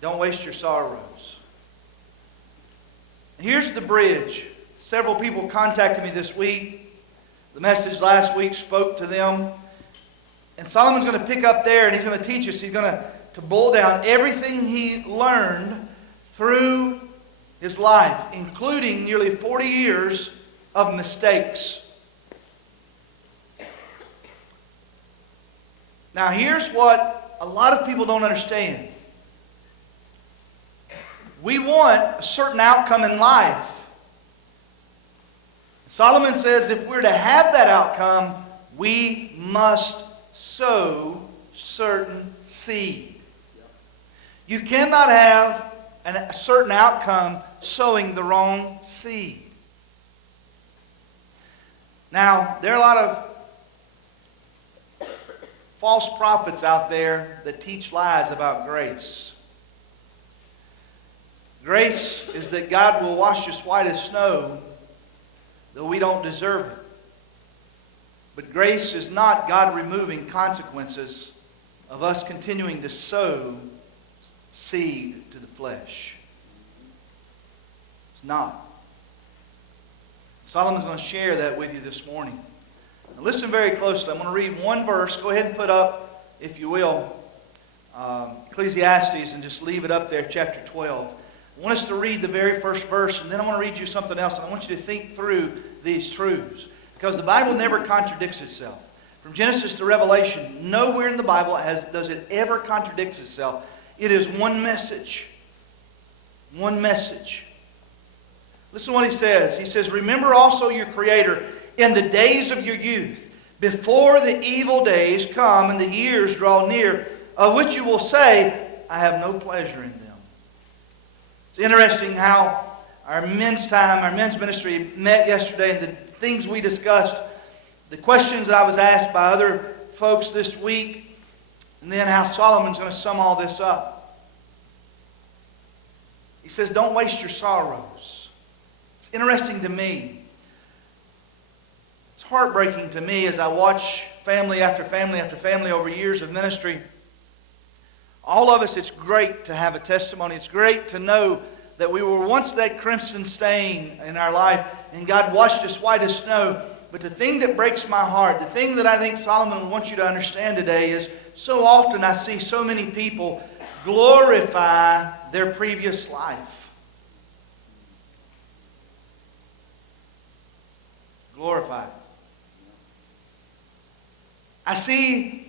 Don't waste your sorrows. And here's the bridge. Several people contacted me this week. The message last week spoke to them. And Solomon's going to pick up there and he's going to teach us. He's going to boil down everything he learned through his life, including nearly 40 years of mistakes. Now here's what a lot of people don't understand. We want a certain outcome in life. Solomon says if we're to have that outcome, we must sow certain seed. You cannot have a certain outcome sowing the wrong seed. Now, there are a lot of false prophets out there that teach lies about grace. Grace is that God will wash us white as snow, though we don't deserve it. But grace is not God removing consequences of us continuing to sow seed to the flesh. It's not. Solomon's going to share that with you this morning. Now listen very closely. I'm going to read one verse. Go ahead and put up, if you will, Ecclesiastes, and just leave it up there, chapter 12. I want us to read the very first verse, and then I want to read you something else, and I want you to think through these truths. Because the Bible never contradicts itself. From Genesis to Revelation, nowhere in the Bible does it ever contradict itself. It is one message. One message. Listen to what he says. He says, remember also your Creator in the days of your youth, before the evil days come and the years draw near, of which you will say, I have no pleasure in them. It's interesting how our men's ministry met yesterday, and the things we discussed, the questions that I was asked by other folks this week, and then how Solomon's going to sum all this up. He says, don't waste your sorrows. It's interesting to me. It's heartbreaking to me as I watch family after family after family over years of ministry. All of us, it's great to have a testimony. It's great to know that we were once that crimson stain in our life, and God washed us white as snow. But the thing that breaks my heart, the thing that I think Solomon wants you to understand today is so often I see so many people glorify their previous life. Glorify it. I see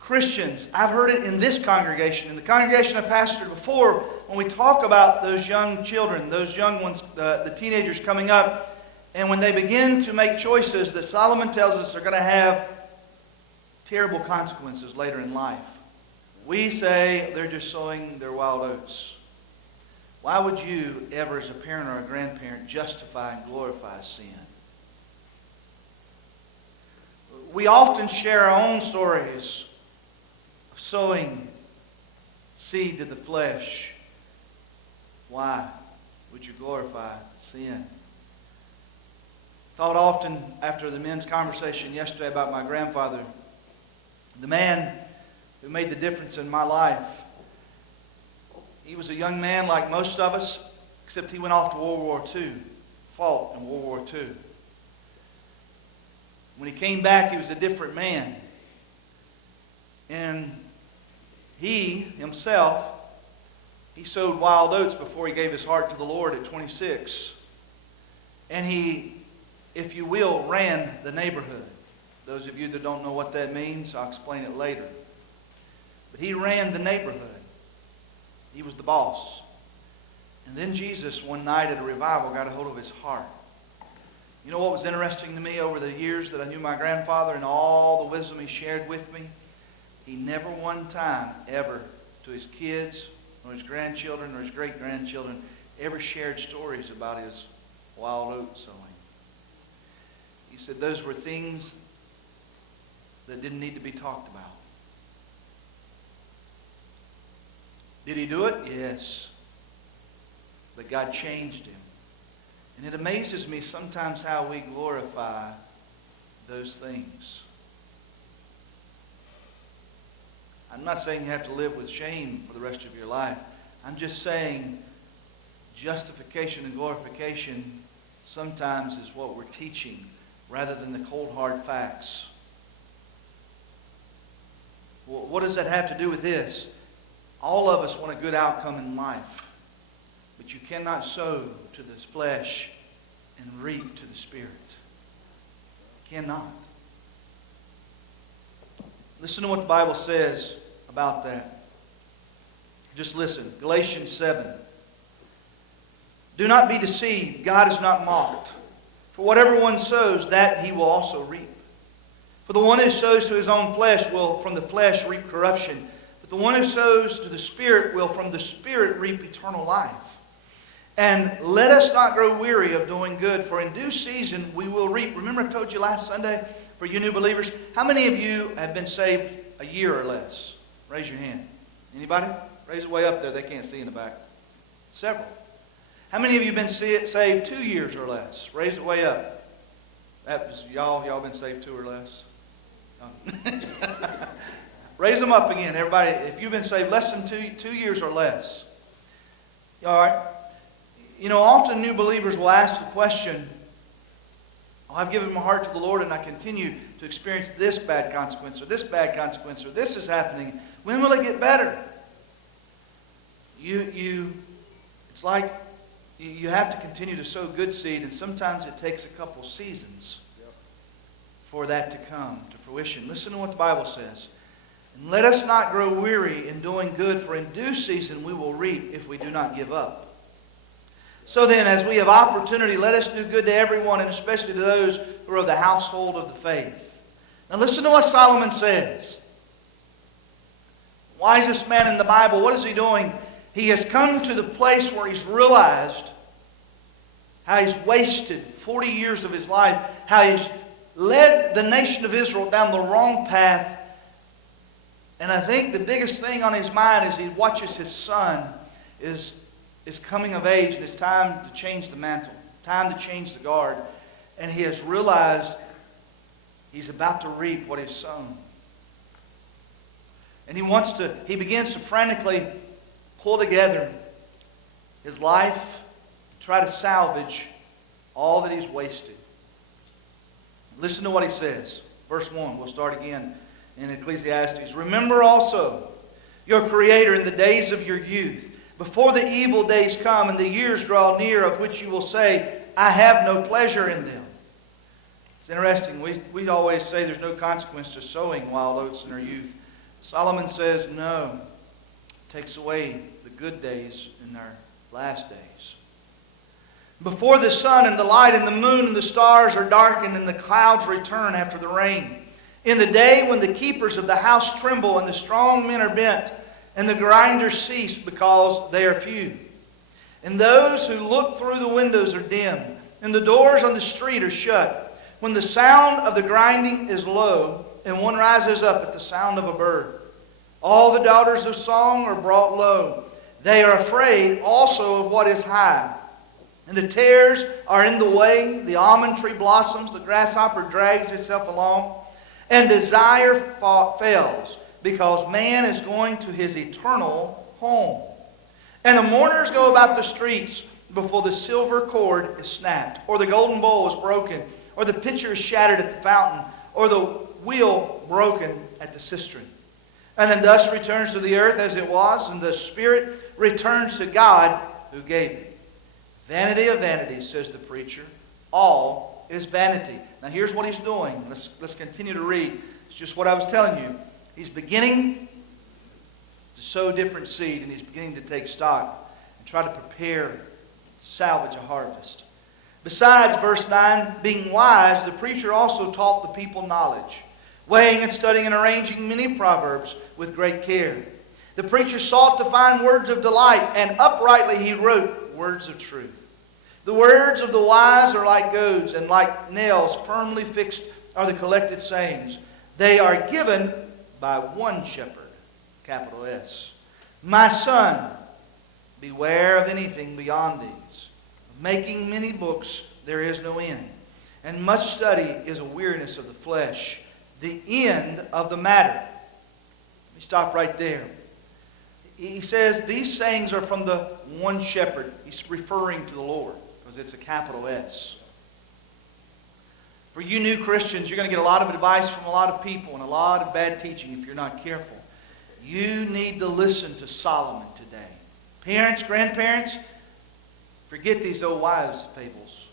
Christians, I've heard it in this congregation, in the congregation I pastored before, when we talk about those young children, those young ones, the teenagers coming up, and when they begin to make choices that Solomon tells us are going to have terrible consequences later in life, we say they're just sowing their wild oats. Why would you ever, as a parent or a grandparent, justify and glorify sin? We often share our own stories of sowing seed to the flesh. Why would you glorify sin? Thought often after the men's conversation yesterday about my grandfather, the man who made the difference in my life. He was a young man like most of us, except he went off to World War II, fought in World War II. When he came back, he was a different man. And he himself, he sowed wild oats before he gave his heart to the Lord at 26. And he, if you will, ran the neighborhood. Those of you that don't know what that means, I'll explain it later. But he ran the neighborhood. He was the boss. And then Jesus, one night at a revival, got a hold of his heart. You know what was interesting to me over the years that I knew my grandfather and all the wisdom he shared with me? He never one time ever to his kids, or his grandchildren, or his great-grandchildren, ever shared stories about his wild oat sowing. He said those were things that didn't need to be talked about. Did he do it? Yes. But God changed him. And it amazes me sometimes how we glorify those things. I'm not saying you have to live with shame for the rest of your life. I'm just saying justification and glorification sometimes is what we're teaching rather than the cold hard facts. Well, what does that have to do with this? All of us want a good outcome in life. But you cannot sow to the flesh and reap to the Spirit. You cannot. Listen to what the Bible says about that. Just listen. Galatians 7. Do not be deceived. God is not mocked. For whatever one sows, that he will also reap. For the one who sows to his own flesh will from the flesh reap corruption. But the one who sows to the Spirit will from the Spirit reap eternal life. And let us not grow weary of doing good, for in due season we will reap. Remember I told you last Sunday, for you new believers, how many of you have been saved a year or less? Raise your hand. Anybody? Raise it way up there. They can't see in the back. Several. How many of you have been saved 2 years or less? Raise it way up. That was y'all. Y'all been saved 2 or less? Raise them up again, everybody. If you've been saved less than 2 years or less. All right. You know, often new believers will ask the question, oh, I've given my heart to the Lord and I continue to experience this bad consequence or this bad consequence or this is happening. When will it get better? It's like you have to continue to sow good seed, and sometimes it takes a couple seasons for that to come to fruition. Listen to what the Bible says. And let us not grow weary in doing good, for in due season we will reap if we do not give up. So then, as we have opportunity, let us do good to everyone, and especially to those who are of the household of the faith. Now listen to what Solomon says. Wisest man in the Bible, what is he doing? He has come to the place where he's realized how he's wasted 40 years of his life, how he's led the nation of Israel down the wrong path. And I think the biggest thing on his mind is he watches his son is coming of age, and it's time to change the mantle, time to change the guard. And he has realized he's about to reap what he's sown. And he begins to frantically pull together his life, try to salvage all that he's wasted. Listen to what he says. Verse 1, we'll start again in Ecclesiastes. Remember also your Creator in the days of your youth, before the evil days come and the years draw near, of which you will say, I have no pleasure in them. It's interesting. We always say there's no consequence to sowing wild oats in our youth. Solomon says, no. It takes away the good days in our last days. Before the sun and the light and the moon and the stars are darkened and the clouds return after the rain. In the day when the keepers of the house tremble and the strong men are bent and the grinders cease because they are few. And those who look through the windows are dim and the doors on the street are shut. When the sound of the grinding is low and one rises up at the sound of a bird. All the daughters of song are brought low. They are afraid also of what is high. And the tares are in the way. The almond tree blossoms. The grasshopper drags itself along. And desire fails, because man is going to his eternal home. And the mourners go about the streets before the silver cord is snapped, or the golden bowl is broken, or the pitcher is shattered at the fountain, or the wheel broken at the cistern. And then dust returns to the earth as it was, and the spirit returns to God who gave it. Vanity of vanities, says the preacher. All is vanity. Now here's what he's doing. Let's continue to read. It's just what I was telling you. He's beginning to sow different seed, and he's beginning to take stock and try to prepare, salvage a harvest. Besides, verse 9, being wise, the preacher also taught the people knowledge, weighing and studying and arranging many proverbs with great care. The preacher sought to find words of delight, and uprightly he wrote words of truth. The words of the wise are like goads, and like nails firmly fixed are the collected sayings. They are given by one shepherd, capital S. My son, beware of anything beyond these. Making many books, there is no end. And much study is a weariness of the flesh. The end of the matter. Let me stop right there. He says these sayings are from the one shepherd. He's referring to the Lord because it's a capital S. For you new Christians, you're going to get a lot of advice from a lot of people and a lot of bad teaching if you're not careful. You need to listen to Solomon today. Parents, grandparents, forget these old wives' fables.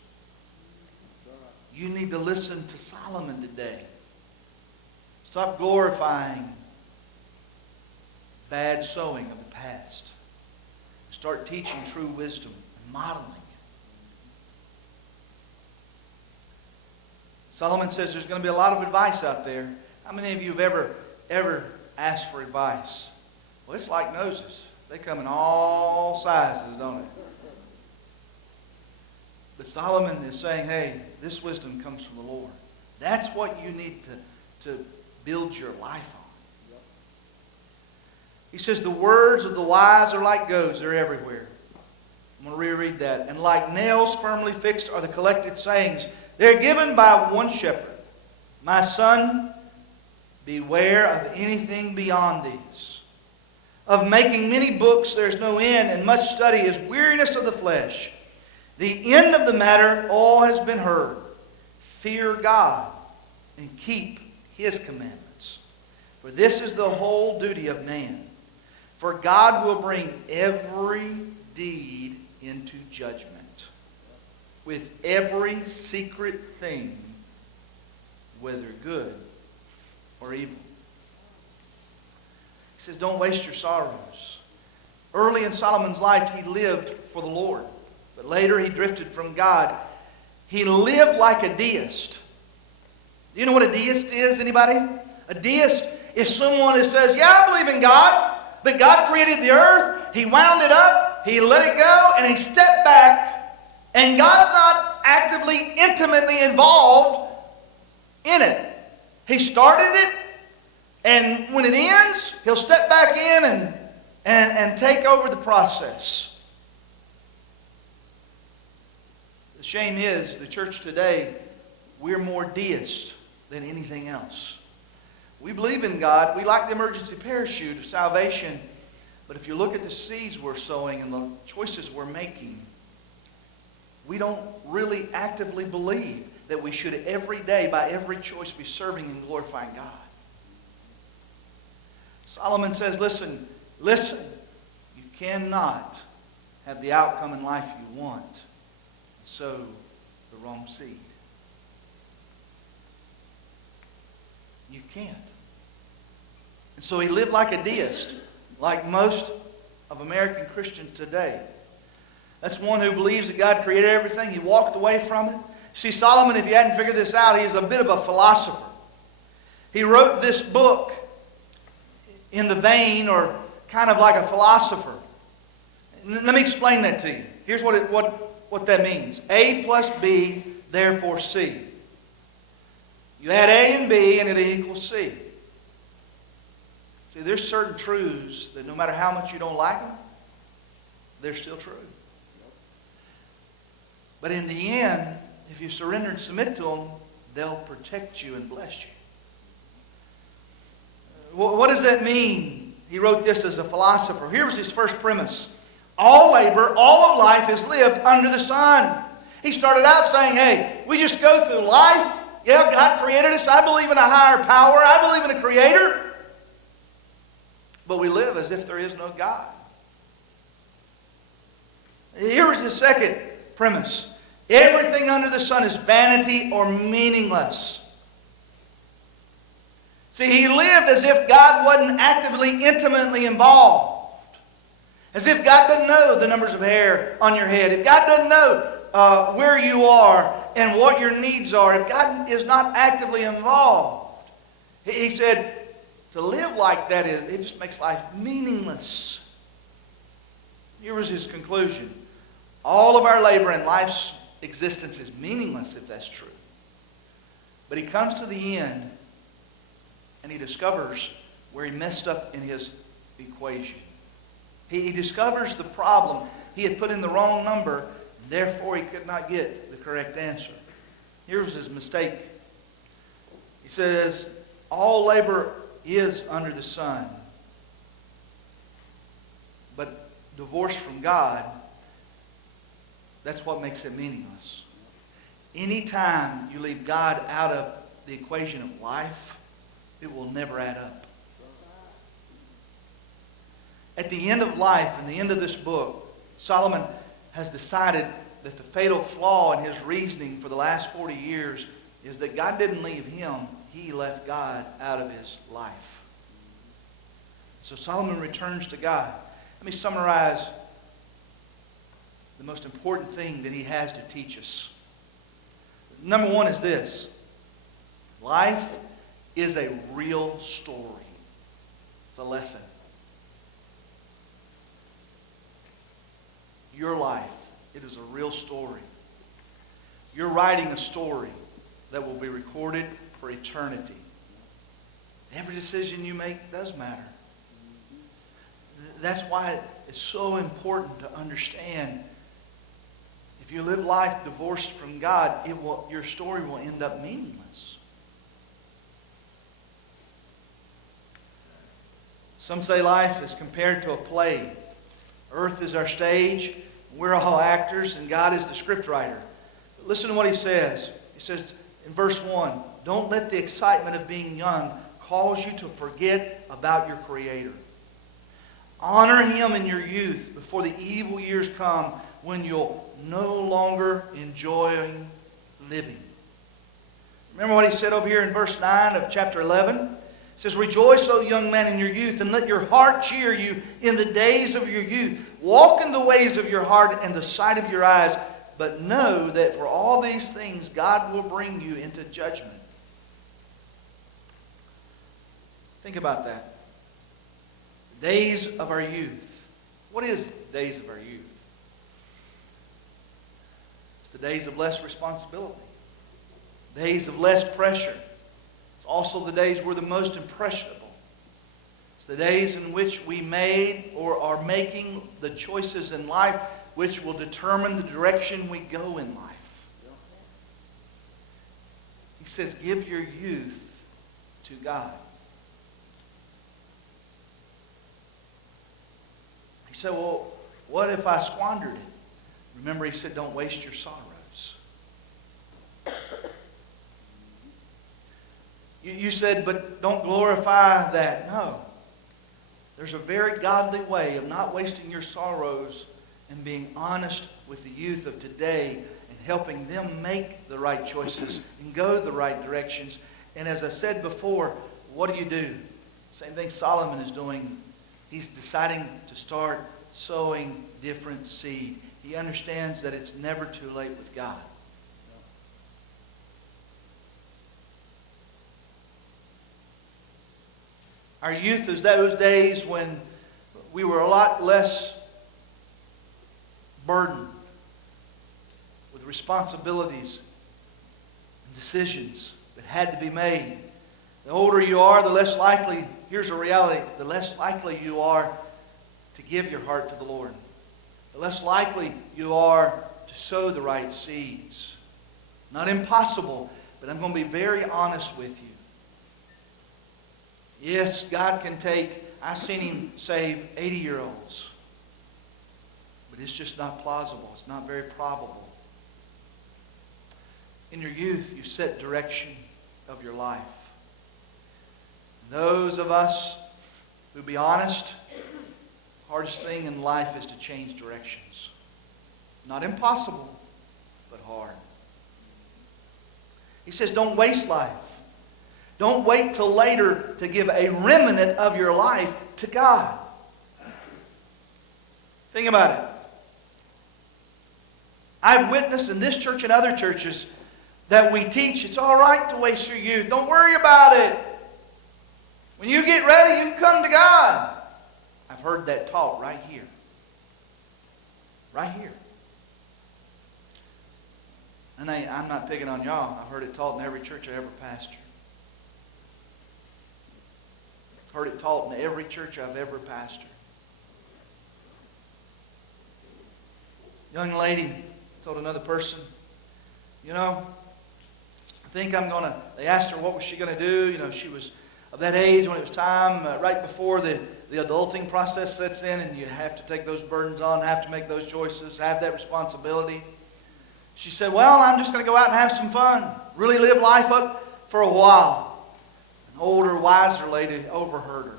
You need to listen to Solomon today. Stop glorifying bad sowing of the past. Start teaching true wisdom and modeling it. Solomon says there's going to be a lot of advice out there. How many of you have ever asked for advice? Well, it's like noses. They come in all sizes, don't they? But Solomon is saying, hey, this wisdom comes from the Lord. That's what you need to build your life on. He says, the words of the wise are like goads. They're everywhere. I'm going to reread that. And like nails firmly fixed are the collected sayings. They're given by one shepherd. My son, beware of anything beyond these. Of making many books there is no end, and much study is weariness of the flesh. The end of the matter all has been heard. Fear God and keep His commandments. For this is the whole duty of man. For God will bring every deed into judgment, with every secret thing, whether good or evil. He says, don't waste your sorrows. Early in Solomon's life, he lived for the Lord. But later, he drifted from God. He lived like a deist. Do you know what a deist is, anybody? A deist is someone that says, yeah, I believe in God. But God created the earth. He wound it up. He let it go. And he stepped back. And God's not actively, intimately involved in it. He started it. And when it ends, He'll step back in and take over the process. The shame is, the church today, we're more deist than anything else. We believe in God. We like the emergency parachute of salvation. But if you look at the seeds we're sowing and the choices we're making, we don't really actively believe that we should every day, by every choice, be serving and glorifying God. Solomon says, listen, you cannot have the outcome in life you want and sow the wrong seed. You can't. And so he lived like a deist, like most of American Christians today. That's one who believes that God created everything. He walked away from it. See, Solomon, if you hadn't figured this out, he's a bit of a philosopher. He wrote this book in the vein, or kind of like a philosopher. Let me explain that to you. Here's what that means. A plus B, therefore C. You add A and B, and it equals C. See, there's certain truths that no matter how much you don't like them, they're still true. But in the end, if you surrender and submit to them, they'll protect you and bless you. What does that mean? He wrote this as a philosopher. Here was his first premise. All labor, all of life is lived under the sun. He started out saying, hey, we just go through life. Yeah, God created us. I believe in a higher power. I believe in a creator. But we live as if there is no God. Here was his second premise. Everything under the sun is vanity or meaningless. See, he lived as if God wasn't actively, intimately involved. As if God doesn't know the numbers of hair on your head. If God doesn't know where you are and what your needs are. If God is not actively involved. He said, to live like that, it just makes life meaningless. Here was his conclusion. All of our labor in life's existence is meaningless if that's true. But he comes to the end and he discovers where he messed up in his equation. He discovers the problem. He had put in the wrong number, and therefore he could not get the correct answer. Here's his mistake. He says, all labor is under the sun. But divorced from God, that's what makes it meaningless. Anytime you leave God out of the equation of life, it will never add up. At the end of life, in the end of this book, Solomon has decided that the fatal flaw in his reasoning for the last 40 years is that God didn't leave him. He left God out of his life. So Solomon returns to God. Let me summarize the most important thing that he has to teach us. Number one is this. Life is a real story. It's a lesson. Your life, it is a real story. You're writing a story that will be recorded for eternity. Every decision you make does matter. That's why it's so important to understand if you live life divorced from God, your story will end up meaningless. Some say life is compared to a play. Earth is our stage, we're all actors, and God is the scriptwriter. But listen to what he says. He says in verse 1, don't let the excitement of being young cause you to forget about your Creator. Honor Him in your youth before the evil years come when you'll no longer enjoy living. Remember what he said over here in verse 9 of chapter 11? It says, rejoice, O young man, in your youth, and let your heart cheer you in the days of your youth. Walk in the ways of your heart and the sight of your eyes, but know that for all these things God will bring you into judgment. Think about that. The days of our youth. What is the days of our youth? It's the days of less responsibility. Days of less pressure. It's also the days we're the most impressionable. It's the days in which we made or are making the choices in life which will determine the direction we go in life. He says, give your youth to God. He said, well, what if I squandered it? Remember, he said, don't waste your sorrows. You said, but don't glorify that. No. There's a very godly way of not wasting your sorrows and being honest with the youth of today and helping them make the right choices and go the right directions. And as I said before, what do? Same thing Solomon is doing. He's deciding to start sowing different seed. He understands that it's never too late with God. Our youth is those days when we were a lot less burdened with responsibilities and decisions that had to be made. The older you are, the less likely, here's a reality, the less likely you are to give your heart to the Lord. The less likely you are to sow the right seeds. Not impossible, but I'm going to be very honest with you. Yes, God can take, I've seen Him save 80-year-olds. But it's just not plausible. It's not very probable. In your youth, you set direction of your life. Those of us who be honest, the hardest thing in life is to change directions. Not impossible, but hard. He says, don't waste life. Don't wait till later to give a remnant of your life to God. Think about it. I've witnessed in this church and other churches that we teach it's all right to waste your youth. Don't worry about it. When you get ready, you can come to God. I've heard that taught right here. Right here. And I'm not picking on y'all. I've heard it taught in every church I ever pastored. Heard it taught in every church I've ever pastored. Young lady told another person, I think I'm going to, they asked her what was she going to do. She was of that age when it was time, right before the adulting process sets in and you have to take those burdens on, have to make those choices, have that responsibility. She said, well, I'm just going to go out and have some fun, really live life up for a while. An older, wiser lady overheard her.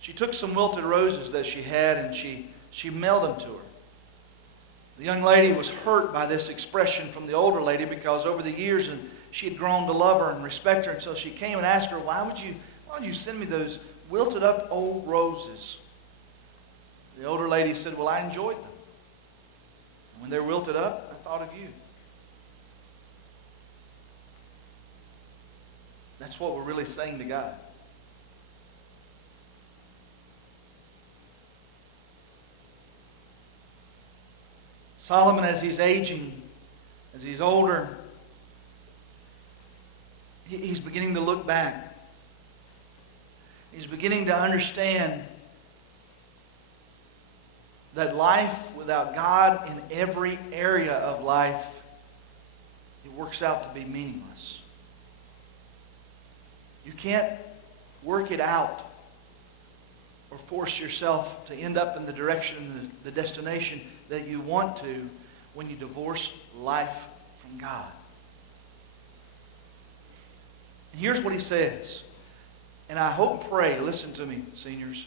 She took some wilted roses that she had and she mailed them to her. The young lady was hurt by this expression from the older lady because over the years and she had grown to love her and respect her. And so she came and asked her, why would you send me those wilted up old roses? The older lady said, well, I enjoyed them. When they're wilted up, I thought of you. That's what we're really saying to God. Solomon, as he's aging, as he's older, he's beginning to look back. He's beginning to understand that life without God in every area of life, it works out to be meaningless. You can't work it out or force yourself to end up in the direction, the destination that you want to when you divorce life from God. And here's what he says. And I hope and pray, listen to me, seniors.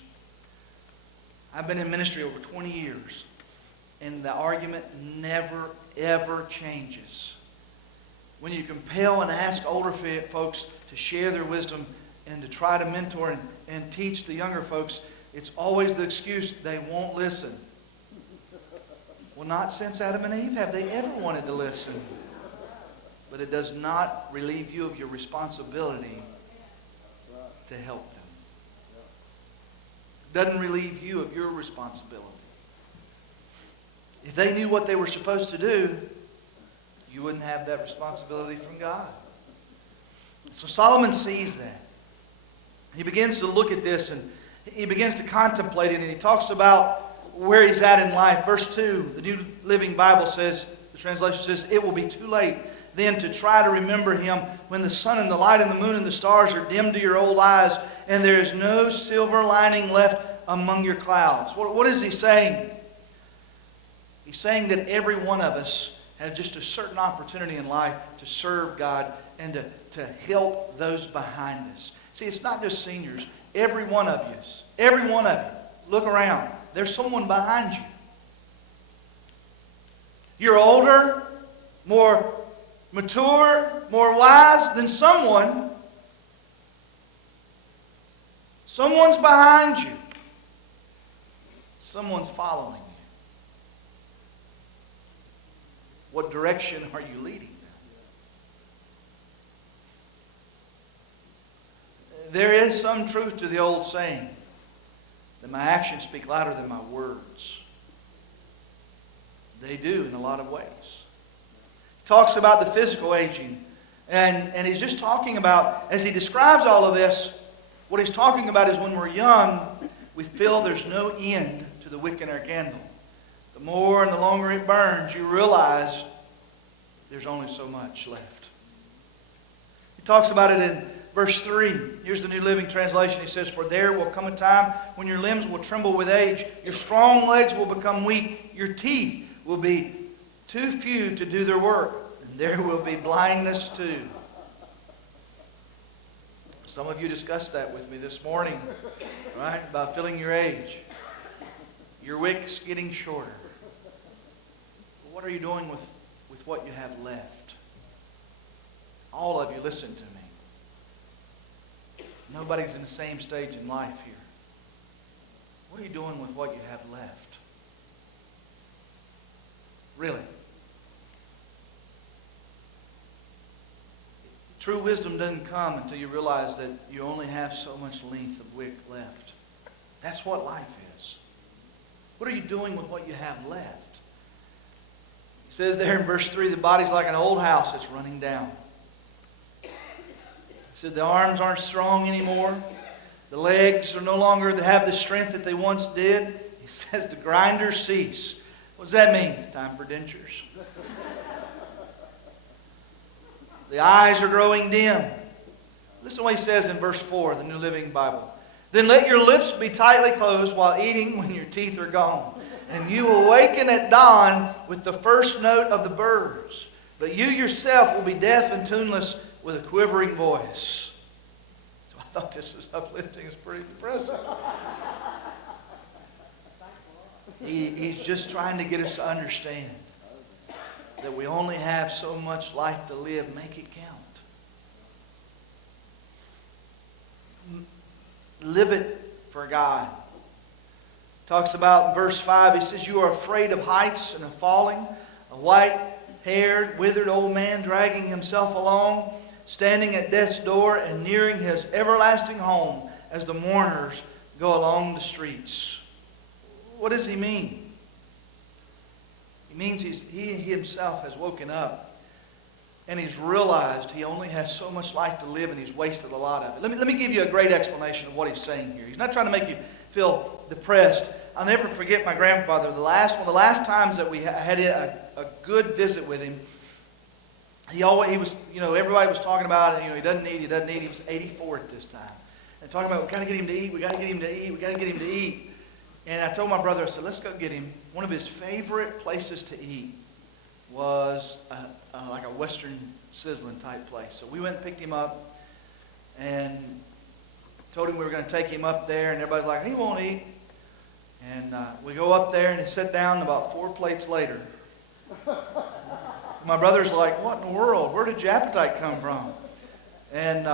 I've been in ministry over 20 years, and the argument never, ever changes. When you compel and ask older folks to share their wisdom and to try to mentor and teach the younger folks, it's always the excuse they won't listen. Well, not since Adam and Eve have they ever wanted to listen. But it does not relieve you of your responsibility to help them. It doesn't relieve you of your responsibility. If they knew what they were supposed to do, you wouldn't have that responsibility from God. So Solomon sees that. He begins to look at this and he begins to contemplate it, and he talks about where he's at in life. Verse 2, the New Living Bible says, the translation says, it will be too late then to try to remember him when the sun and the light and the moon and the stars are dim to your old eyes and there is no silver lining left among your clouds. What is he saying? He's saying that every one of us has just a certain opportunity in life to serve God and to help those behind us. See, it's not just seniors. Every one of you, look around. There's someone behind you. You're older, more mature, more wise than someone. Someone's behind you. Someone's following you. What direction are you leading them? There is some truth to the old saying that my actions speak louder than my words. They do in a lot of ways. He talks about the physical aging. And he's just talking about, as he describes all of this, what he's talking about is when we're young, we feel there's no end to the wick in our candle. The more and the longer it burns, you realize there's only so much left. He talks about it in verse 3. Here's the New Living Translation. He says, for there will come a time when your limbs will tremble with age. Your strong legs will become weak. Your teeth will be too few to do their work. And there will be blindness too. Some of you discussed that with me this morning, right? About feeling your age. Your wick's getting shorter. But what are you doing with what you have left? All of you, listen to me. Nobody's in the same stage in life here. What are you doing with what you have left? Really. True wisdom doesn't come until you realize that you only have so much length of wick left. That's what life is. What are you doing with what you have left? He says there in verse 3, the body's like an old house that's running down. He said the arms aren't strong anymore. The legs are no longer have the strength that they once did. He says the grinders cease. What does that mean? It's time for dentures. The eyes are growing dim. Listen to what he says in verse 4 of the New Living Bible. Then let your lips be tightly closed while eating when your teeth are gone. And you awaken at dawn with the first note of the birds. But you yourself will be deaf and tuneless with a quivering voice. So I thought this was uplifting. It's pretty impressive. He's just trying to get us to understand that we only have so much life to live. Make it count. Live it for God. Talks about in verse 5, he says, you are afraid of heights and of falling. A white-haired, withered old man dragging himself along, standing at death's door and nearing his everlasting home as the mourners go along the streets. What does he mean? He means he himself has woken up and he's realized he only has so much life to live and he's wasted a lot of it. Let me give you a great explanation of what he's saying here. He's not trying to make you feel depressed. I'll never forget my grandfather. One of the last times that we had a good visit with him, he was, everybody was talking about it. He doesn't eat. He was 84 at this time. And talking about, we got to get him to eat. We got to get him to eat. We got to get him to eat. And I told my brother, I said, let's go get him. One of his favorite places to eat was like a Western sizzling type place. So we went and picked him up and told him we were going to take him up there. And everybody's like, he won't eat. And we go up there and he sat down about 4 plates later. My brother's like, what in the world? Where did your appetite come from? And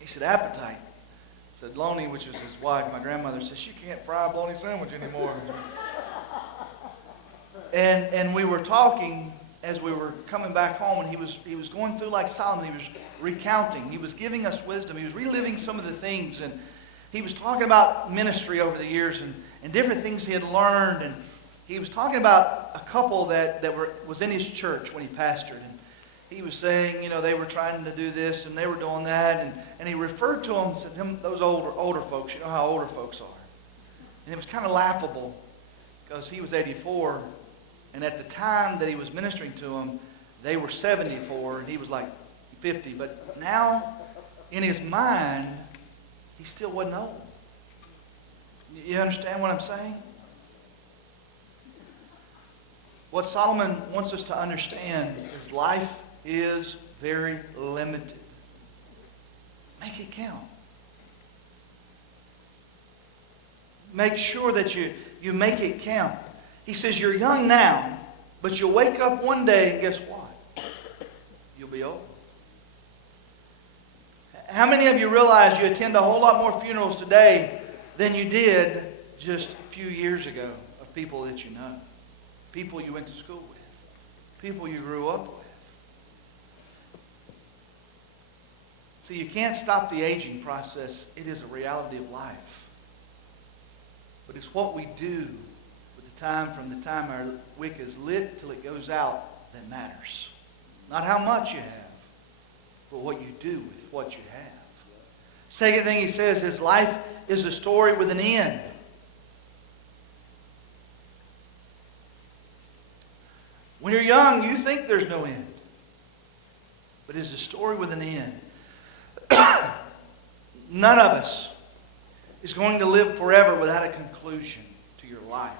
he said, appetite. I said, Loney, which was his wife, my grandmother, said, she can't fry a bologna sandwich anymore. And we were talking as we were coming back home, and he was going through like Solomon. He was recounting. He was giving us wisdom. He was reliving some of the things, and he was talking about ministry over the years and different things he had learned. And he was talking about a couple that was in his church when he pastored. And he was saying, they were trying to do this and they were doing that. And he referred to them, said, those older folks, you know how older folks are. And it was kind of laughable because he was 84. And at the time that he was ministering to them, they were 74 and he was like 50. But now, in his mind, he still wasn't old. You understand what I'm saying? What Solomon wants us to understand is life is very limited. Make it count. Make sure that you make it count. He says you're young now, but you'll wake up one day and guess what? You'll be old. How many of you realize you attend a whole lot more funerals today than you did just a few years ago of people that you know? People you went to school with. People you grew up with. See, you can't stop the aging process. It is a reality of life. But it's what we do with the time from the time our wick is lit till it goes out that matters. Not how much you have, but what you do with what you have. Second thing he says is life is a story with an end. When you're young, you think there's no end. But it's a story with an end. None of us is going to live forever without a conclusion to your life.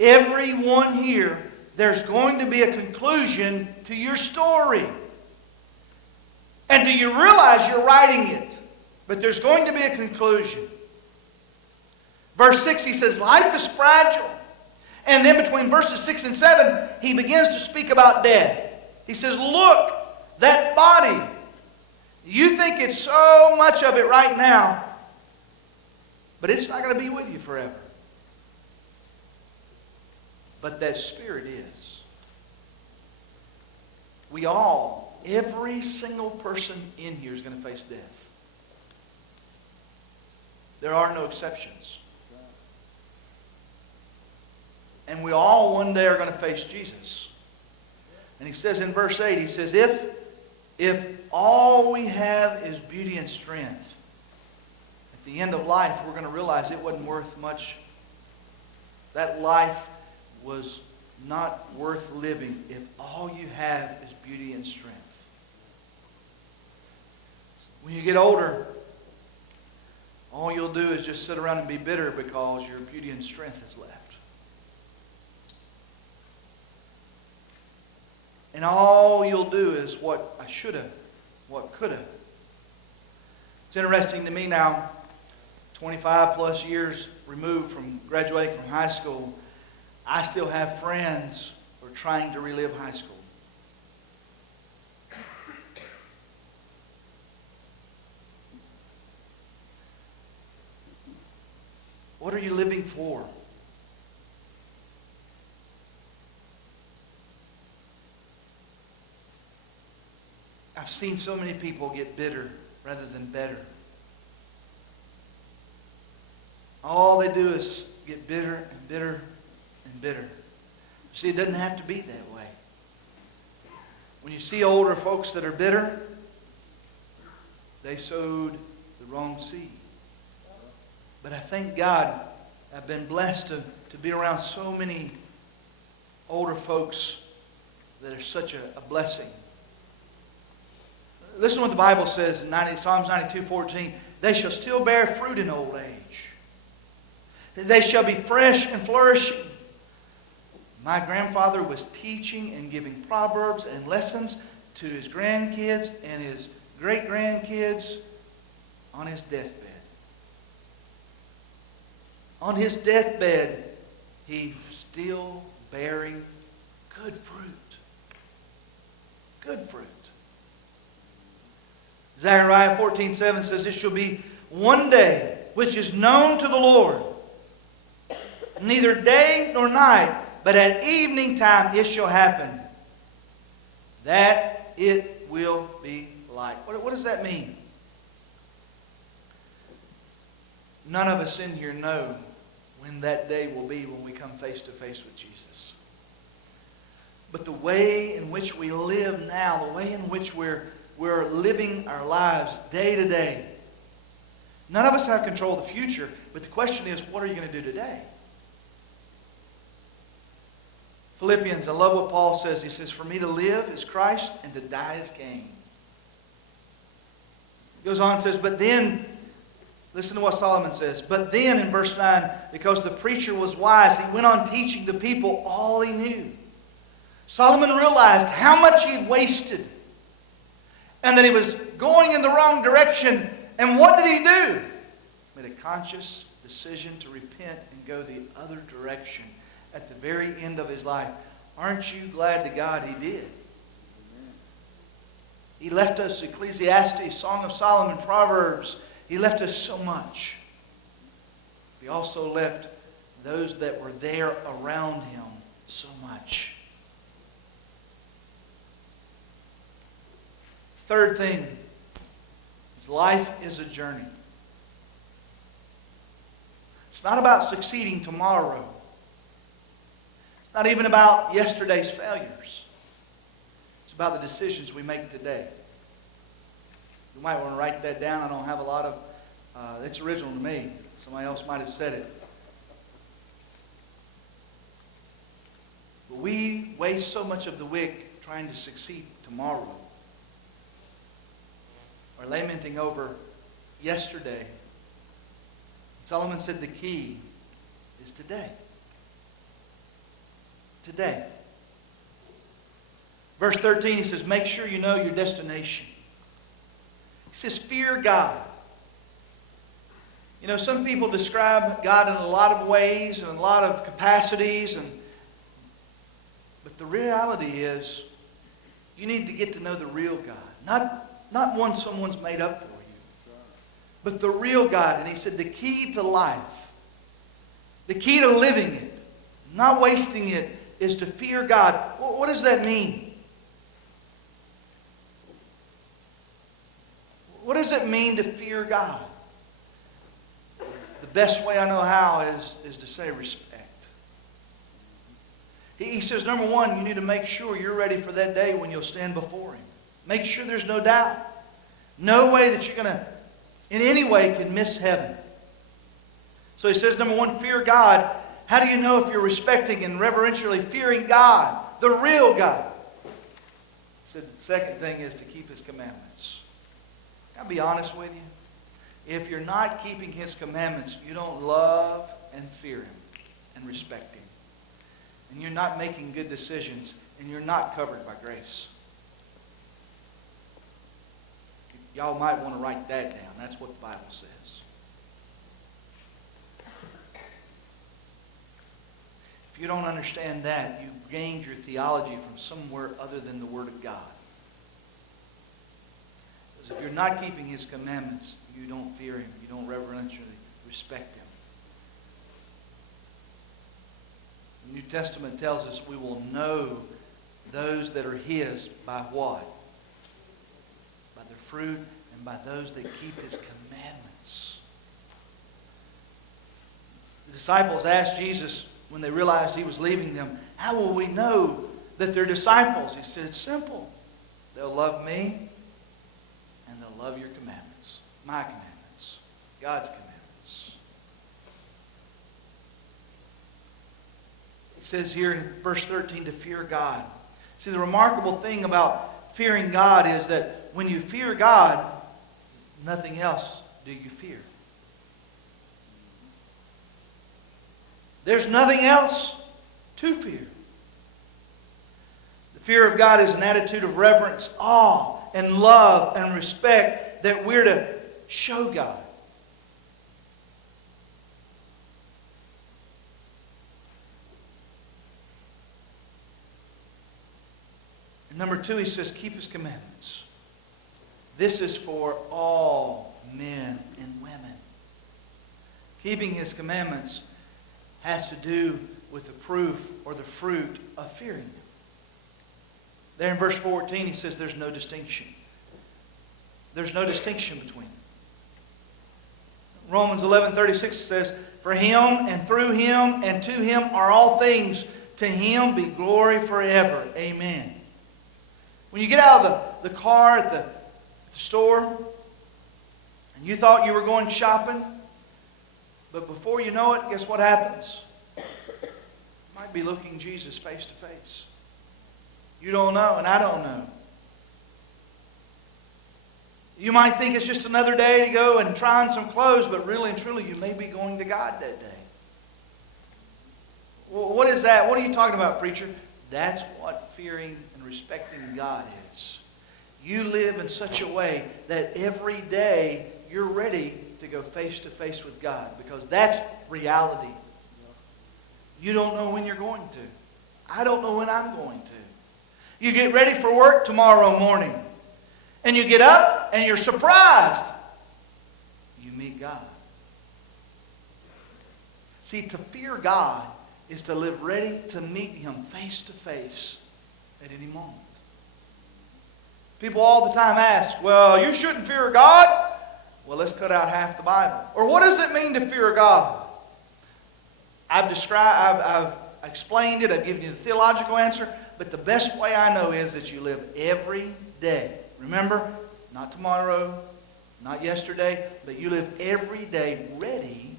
Everyone here, there's going to be a conclusion to your story. And do you realize you're writing it? But there's going to be a conclusion. Verse 6, he says, life is fragile. And then between verses 6 and 7, he begins to speak about death. He says, look, that body, you think it's so much of it right now, but it's not going to be with you forever. But that spirit is. We all, every single person in here is going to face death. There are no exceptions. And we all one day are going to face Jesus. And he says in verse 8, he says, if all we have is beauty and strength, at the end of life, we're going to realize it wasn't worth much. That life was not worth living if all you have is beauty and strength. When you get older, all you'll do is just sit around and be bitter because your beauty and strength is left. And all you'll do is what I should have, what could have. It's interesting to me now, 25 plus years removed from graduating from high school, I still have friends who are trying to relive high school. What are you living for? I've seen so many people get bitter rather than better. All they do is get bitter and bitter and bitter. See, it doesn't have to be that way. When you see older folks that are bitter, they sowed the wrong seed. But I thank God I've been blessed to be around so many older folks that are such a blessing. Listen to what the Bible says in Psalms 92:14. They shall still bear fruit in old age. They shall be fresh and flourishing. My grandfather was teaching and giving proverbs and lessons to his grandkids and his great-grandkids on his deathbed. On his deathbed, he's still bearing good fruit. Good fruit. Zechariah 14:7 says, "This shall be one day which is known to the Lord. Neither day nor night, but at evening time it shall happen, that it will be light." What does that mean? None of us in here know when that day will be when we come face to face with Jesus. But the way in which we live now, the way in which we're living our lives day to day, none of us have control of the future, but the question is, what are you going to do today? Philippians, I love what Paul says. He says, "For me to live is Christ, and to die is gain." He goes on and says, "But then," listen to what Solomon says, "But then," in verse 9, "because the preacher was wise, he went on teaching the people all he knew." Solomon realized how much he had wasted and that he was going in the wrong direction. And what did he do? He made a conscious decision to repent and go the other direction at the very end of his life. Aren't you glad to God he did? He left us Ecclesiastes, Song of Solomon, Proverbs. He left us so much. He also left those that were there around him so much. Third thing is life is a journey. It's not about succeeding tomorrow. It's not even about yesterday's failures. It's about the decisions we make today. You might want to write that down. I don't have a lot of... it's original to me. Somebody else might have said it. But we waste so much of the week trying to succeed tomorrow, or lamenting over yesterday. Solomon said the key is today. Today. Verse 13, he says, make sure you know your destination. He says, fear God. You know, some people describe God in a lot of ways and a lot of capacities, but the reality is you need to get to know the real God. Not one someone's made up for you, but the real God. And he said the key to life, the key to living it, not wasting it, is to fear God. What does that mean? What does it mean to fear God? The best way I know how is to say respect. He says, number one, you need to make sure you're ready for that day when you'll stand before Him. Make sure there's no doubt. No way that you're going to, in any way, can miss heaven. So he says, number one, fear God. How do you know if you're respecting and reverentially fearing God, the real God? He said the second thing is to keep His commandments. I'll be honest with you. If you're not keeping His commandments, you don't love and fear Him and respect Him. And you're not making good decisions, and you're not covered by grace. Y'all might want to write that down. That's what the Bible says. If you don't understand that, you've gained your theology from somewhere other than the Word of God. Because if you're not keeping His commandments, you don't fear Him. You don't reverentially respect Him. The New Testament tells us we will know those that are His by what? By their fruit and by those that keep His commandments. The disciples asked Jesus when they realized He was leaving them, how will we know that they're disciples? He said, it's simple. They'll love me and they'll love your commandments. My commandments. God's commandments. He says here in verse 13 to fear God. See, the remarkable thing about fearing God is that when you fear God, nothing else do you fear. There's nothing else to fear. The fear of God is an attitude of reverence, awe, and love and respect that we're to show God. And number 2, he says, keep His commandments. This is for all men and women. Keeping His commandments has to do with the proof or the fruit of fearing Him. There in verse 14 he says there's no distinction. There's no distinction between them. Romans 11:36 says, for Him and through Him and to Him are all things. To Him be glory forever. Amen. When you get out of the car at the store and you thought you were going shopping, but before you know it, guess what happens? You might be looking Jesus face to face. You don't know, and I don't know. You might think it's just another day to go and try on some clothes, but really and truly you may be going to God that day. Well, what is that? What are you talking about, preacher? That's what fearing and respecting God is. You live in such a way that every day you're ready to go face to face with God, because that's reality. You don't know when you're going to. I don't know when I'm going to. You get ready for work tomorrow morning, and you get up and you're surprised. You meet God. See, to fear God is to live ready to meet Him face to face at any moment. People all the time ask, well, you shouldn't fear God. Well, let's cut out half the Bible. Or what does it mean to fear God? I've explained it. I've given you the theological answer. But the best way I know is that you live every day. Remember, not tomorrow, not yesterday, but you live every day ready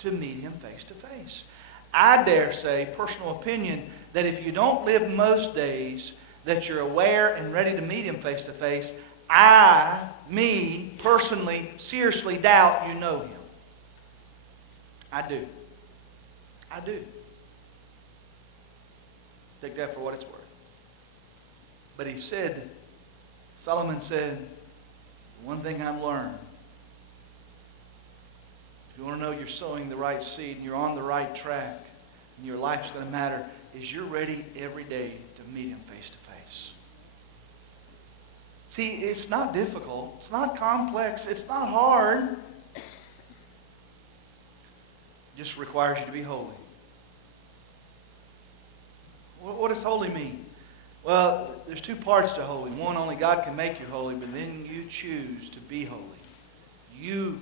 to meet Him face to face. I dare say, personal opinion, that if you don't live most days that you're aware and ready to meet Him face to face, me, personally, seriously doubt you know Him. I do. I do. Take that for what it's worth. But he said, Solomon said, one thing I've learned, if you want to know you're sowing the right seed and you're on the right track and your life's going to matter, is you're ready every day to meet Him face to face. See, it's not difficult. It's not complex. It's not hard. It just requires you to be holy. What does holy mean? Well, there's two parts to holy. One, only God can make you holy, but then you choose to be holy. You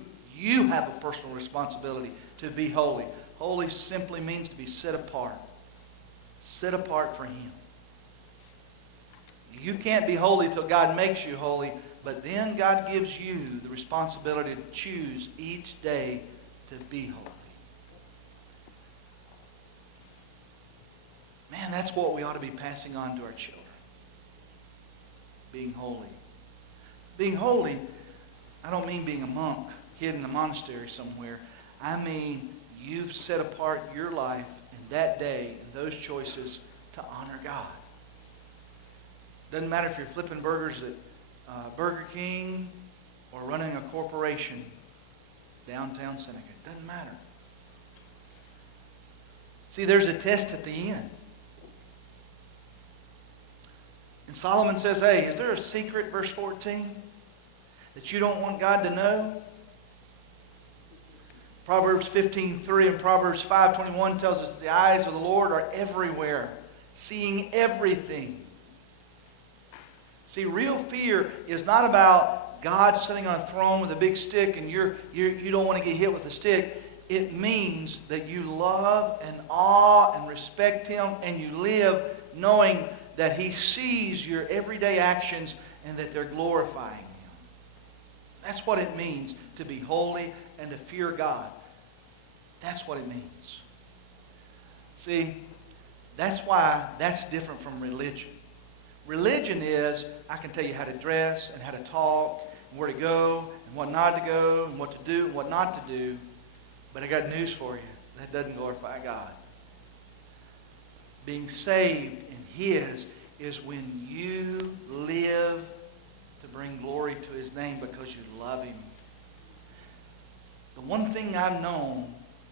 have a personal responsibility to be holy. Holy simply means to be set apart. Set apart for Him. You can't be holy till God makes you holy, but then God gives you the responsibility to choose each day to be holy. Man, that's what we ought to be passing on to our children. Being holy. Being holy I don't mean being a monk hid in a monastery somewhere. I mean you've set apart your life in that day and those choices to honor God. Doesn't matter if you're flipping burgers at Burger King or running a corporation downtown Seneca. It doesn't matter. See, there's a test at the end. And Solomon says, hey, is there a secret, verse 14, that you don't want God to know? Proverbs 15:3 and Proverbs 5:21 tells us the eyes of the Lord are everywhere, seeing everything. See, real fear is not about God sitting on a throne with a big stick and you don't want to get hit with a stick. It means that you love and awe and respect Him, and you live knowing that He sees your everyday actions and that they're glorifying Him. That's what it means to be holy and to fear God. That's what it means. See, that's why that's different from religion. Religion is, I can tell you how to dress and how to talk, and where to go, and what not to go, and what to do, and what not to do. But I got news for you. That doesn't glorify God. Being saved in His is when you live to bring glory to His name because you love Him. The one thing I've known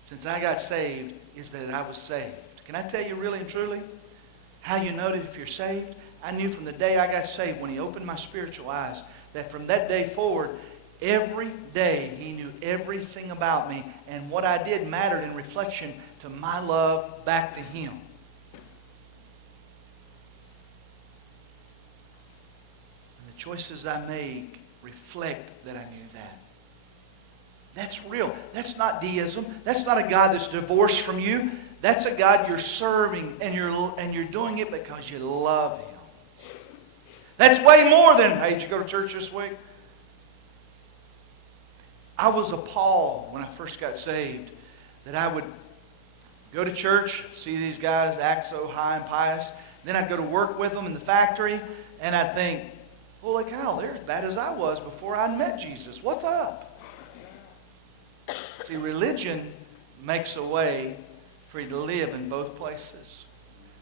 since I got saved is that I was saved. Can I tell you really and truly how you know if you're saved? I knew from the day I got saved, when He opened my spiritual eyes, that from that day forward, every day He knew everything about me, and what I did mattered in reflection to my love back to Him. And the choices I make reflect that I knew that. That's real. That's not deism. That's not a God that's divorced from you. That's a God you're serving, and you're doing it because you love Him. That's way more than, hey, did you go to church this week? I was appalled when I first got saved that I would go to church, see these guys act so high and pious. Then I'd go to work with them in the factory, and I'd think, holy cow, they're as bad as I was before I met Jesus. What's up? See, religion makes a way for you to live in both places.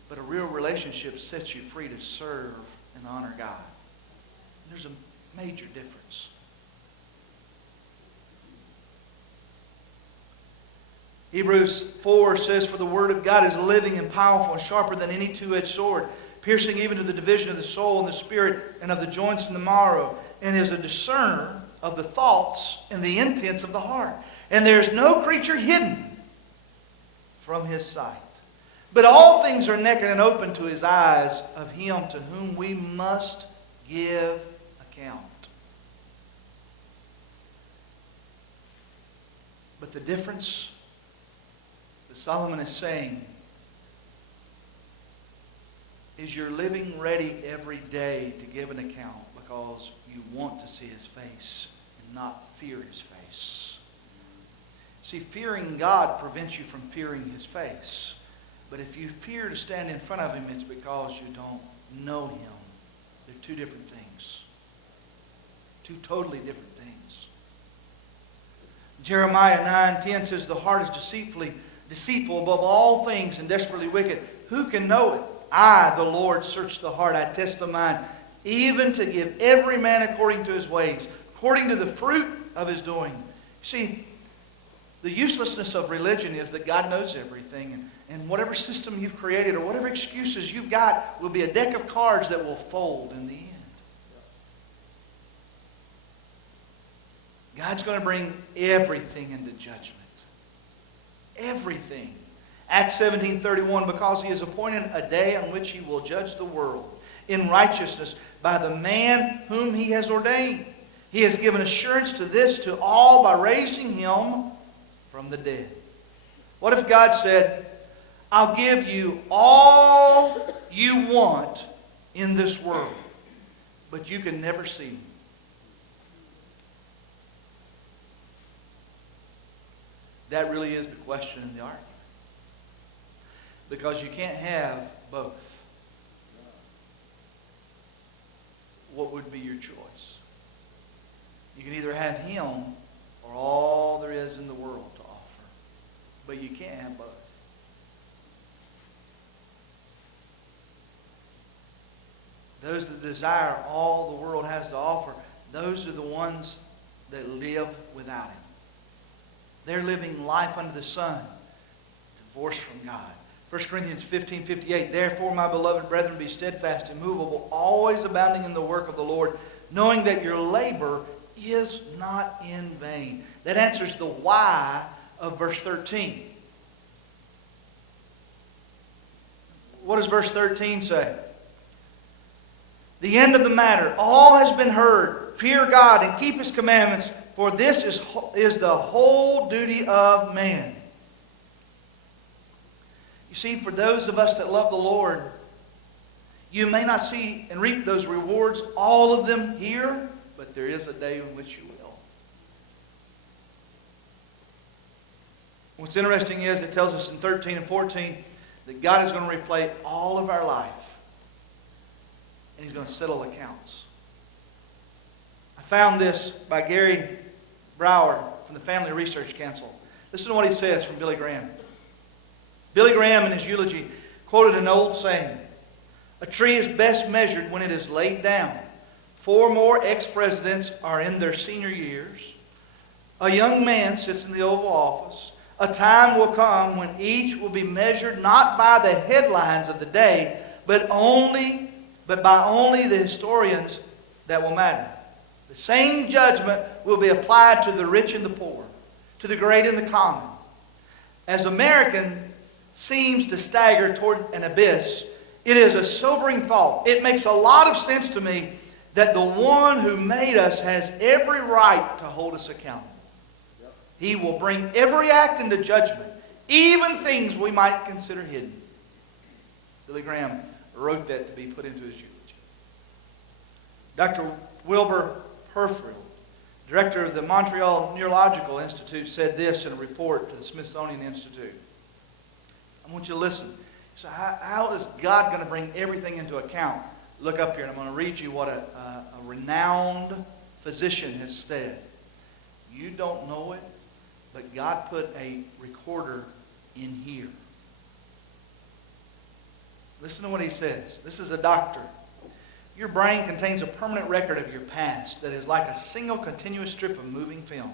But a real relationship sets you free to serve and honor God. There's a major difference. Hebrews 4 says, for the word of God is living and powerful and sharper than any two-edged sword, piercing even to the division of the soul and the spirit and of the joints and the marrow, and is a discerner of the thoughts and the intents of the heart. And there is no creature hidden from His sight. But all things are naked and open to His eyes, of Him to whom we must give account. But the difference that Solomon is saying is you're living ready every day to give an account because you want to see His face and not fear His face. See, fearing God prevents you from fearing His face. But if you fear to stand in front of Him, it's because you don't know Him. They're two different things. Two totally different things. Jeremiah 9:10 says, the heart is deceitful above all things and desperately wicked. Who can know it? I, the Lord, search the heart. I test the mind, even to give every man according to his ways, according to the fruit of his doing. See, the uselessness of religion is that God knows everything. And whatever system you've created or whatever excuses you've got will be a deck of cards that will fold in the end. God's going to bring everything into judgment. Everything. Acts 17:31, because He has appointed a day on which He will judge the world in righteousness by the man whom He has ordained. He has given assurance to this to all by raising Him from the dead. What if God said, I'll give you all you want in this world, but you can never see me? That really is the question in the argument. Because you can't have both. What would be your choice? You can either have Him or all there is in the world to offer. But you can't have both. Those that desire all the world has to offer, those are the ones that live without Him. They're living life under the sun, divorced from God. 1 Corinthians 15:58, therefore, my beloved brethren, be steadfast, immovable, always abounding in the work of the Lord, knowing that your labor is not in vain. That answers the why of verse 13. What does verse 13 say? The end of the matter, all has been heard. Fear God and keep His commandments, for this is the whole duty of man. You see, for those of us that love the Lord, you may not see and reap those rewards, all of them here, but there is a day in which you will. What's interesting is it tells us in 13 and 14 that God is going to replay all of our life. And He's going to settle accounts. I found this by Gary Brower from the Family Research Council. Listen to what he says from Billy Graham. Billy Graham in his eulogy quoted an old saying, a tree is best measured when it is laid down. 4 more ex-presidents are in their senior years. A young man sits in the Oval Office. A time will come when each will be measured not by the headlines of the day, but by only the historians that will matter. The same judgment will be applied to the rich and the poor, to the great and the common. As American seems to stagger toward an abyss, it is a sobering thought. It makes a lot of sense to me that the one who made us has every right to hold us accountable. He will bring every act into judgment, even things we might consider hidden. Billy Graham wrote that to be put into his eulogy. Dr. Wilbur Herfield, director of the Montreal Neurological Institute, said this in a report to the Smithsonian Institute. I want you to listen. So how is God going to bring everything into account? Look up here, and I'm going to read you what a renowned physician has said. You don't know it, but God put a recorder in here. Listen to what he says. This is a doctor. Your brain contains a permanent record of your past that is like a single continuous strip of moving film,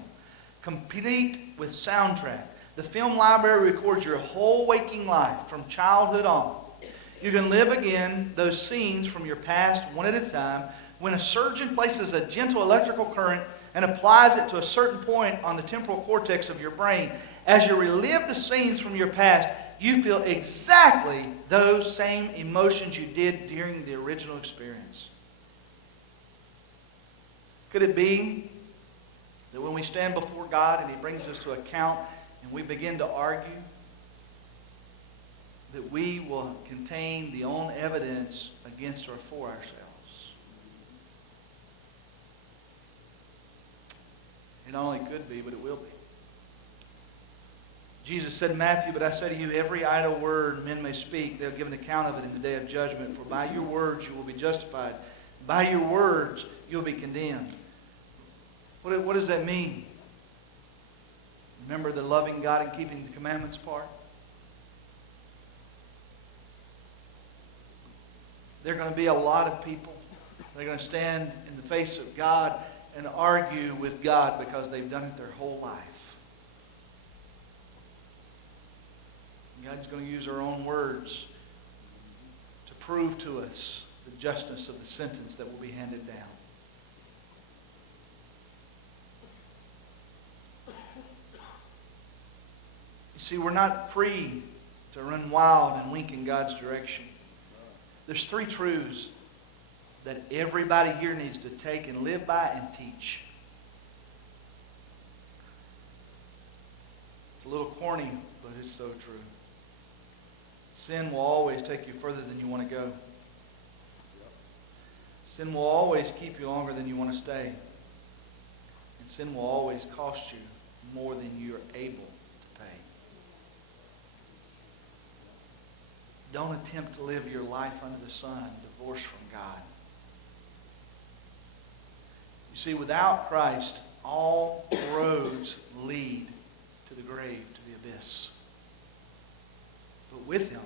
complete with soundtrack. The film library records your whole waking life from childhood on. You can live again those scenes from your past one at a time. When a surgeon places a gentle electrical current and applies it to a certain point on the temporal cortex of your brain, as you relive the scenes from your past, you feel exactly those same emotions you did during the original experience. Could it be that when we stand before God and He brings us to account and we begin to argue, that we will contain the own evidence against or for ourselves? It not only could be, but it will be. Jesus said in Matthew, but I say to you, every idle word men may speak, they'll give an account of it in the day of judgment. For by your words you will be justified. By your words you'll be condemned. What does that mean? Remember the loving God and keeping the commandments part? There are going to be a lot of people. They're going to stand in the face of God and argue with God because they've done it their whole life. God's going to use our own words to prove to us the justness of the sentence that will be handed down. You see, we're not free to run wild and wink in God's direction. There's 3 truths that everybody here needs to take and live by and teach. It's a little corny, but it's so true. Sin will always take you further than you want to go. Sin will always keep you longer than you want to stay. And sin will always cost you more than you're able to pay. Don't attempt to live your life under the sun, divorced from God. You You see, without Christ, all roads lead to the grave, to the abyss. But with Him,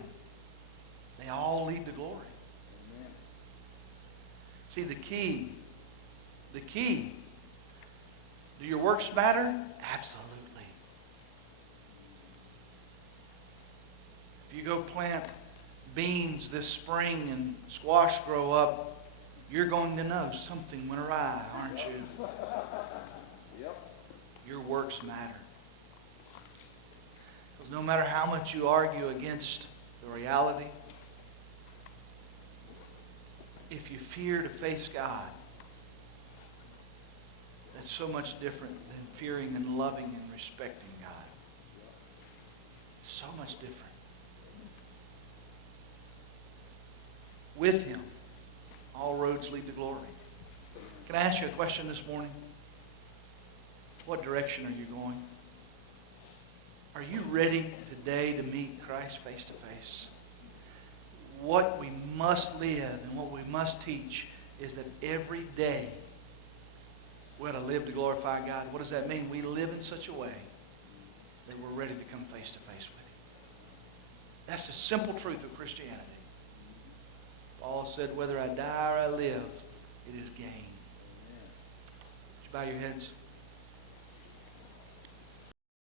they all lead to glory. Amen. See, the key, do your works matter? Absolutely. If you go plant beans this spring and squash grow up, you're going to know something went awry, aren't you? Yep. Your works matter. Because no matter how much you argue against the reality, if you fear to face God, that's so much different than fearing and loving and respecting God. It's so much different. With Him, all roads lead to glory. Can I ask you a question this morning? What direction are you going? Are you ready today to meet Christ face to face? What we must live and what we must teach is that every day we're to live to glorify God. What does that mean? We live in such a way that we're ready to come face to face with Him. That's the simple truth of Christianity. Paul said, whether I die or I live, it is gain. Would you bow your heads?